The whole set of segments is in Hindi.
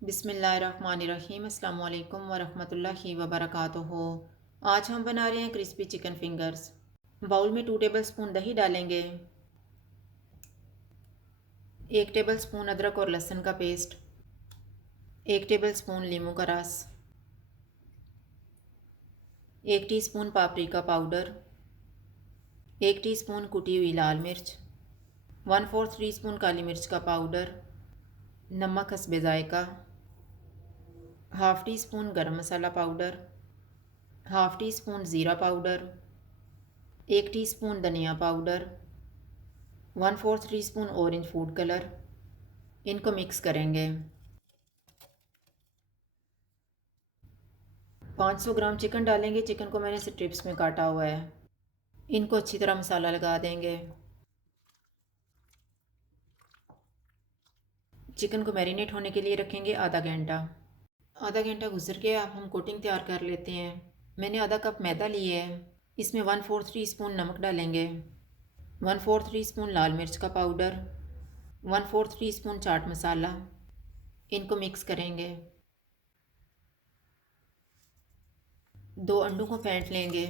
बिस्मिल्लाहिर्रहमानिर्रहीम। अस्सलाम वालेकुम वरहमतुल्लाहि वबरकातुहू। आज हम बना रहे हैं क्रिस्पी चिकन फिंगर्स। बाउल में 2 टेबल स्पून दही डालेंगे, 1 टेबल स्पून अदरक और लहसुन का पेस्ट, 1 टेबल स्पून नींबू का रस, 1 टीस्पून पापरिका पाउडर, 1 टीस्पून कुटी हुई लाल मिर्च, 1/4 टीस्पून काली मिर्च का पाउडर, नमक हस्बे जायका, हाफ़ टी स्पून गरम मसाला पाउडर, हाफ़ टी स्पून ज़ीरा पाउडर, 1 टीस्पून धनिया powder, 1/4 teaspoon orange food colour. इनको मिक्स करेंगे। 500 ग्राम चिकन डालेंगे। चिकन को मैंने स्ट्रिप्स में काटा हुआ है। इनको अच्छी तरह मसाला लगा देंगे। चिकन को मैरिनेट होने के लिए रखेंगे आधा घंटा। आधा घंटा गुजर गया, अब हम कोटिंग तैयार कर लेते हैं। मैंने आधा कप मैदा लिया है। इसमें 1/4 टीस्पून नमक डालेंगे, 1/4 टीस्पून लाल मिर्च का पाउडर, 1/4 टीस्पून चाट मसाला। इनको मिक्स करेंगे। 2 अंडों को फेंट लेंगे।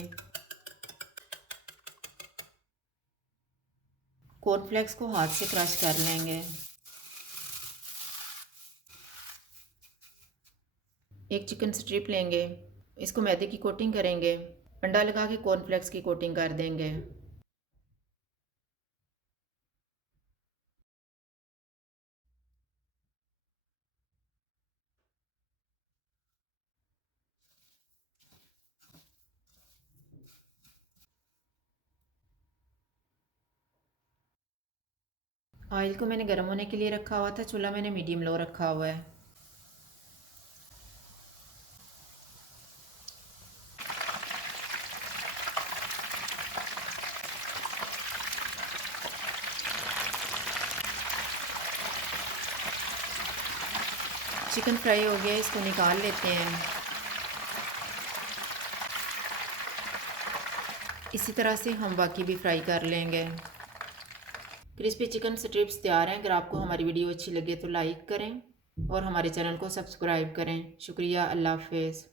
कॉर्नफ्लेक्स को हाथ से क्रश कर लेंगे। एक चिकन स्ट्रिप लेंगे, इसको मैदे की कोटिंग करेंगे। अंडा लगा के कॉर्नफ्लेक्स की कोटिंग कर देंगे। ऑयल को मैंने गर्म होने के लिए रखा हुआ था। चूल्हा मैंने मीडियम लो रखा हुआ है। चिकन फ्राई हो गया, इसको निकाल लेते हैं। इसी तरह से हम बाकी भी फ्राई कर लेंगे। क्रिस्पी चिकन स्ट्रिप्स तैयार हैं। अगर आपको हमारी वीडियो अच्छी लगे तो लाइक करें और हमारे चैनल को सब्सक्राइब करें। शुक्रिया। अल्लाह हाफ़िज़।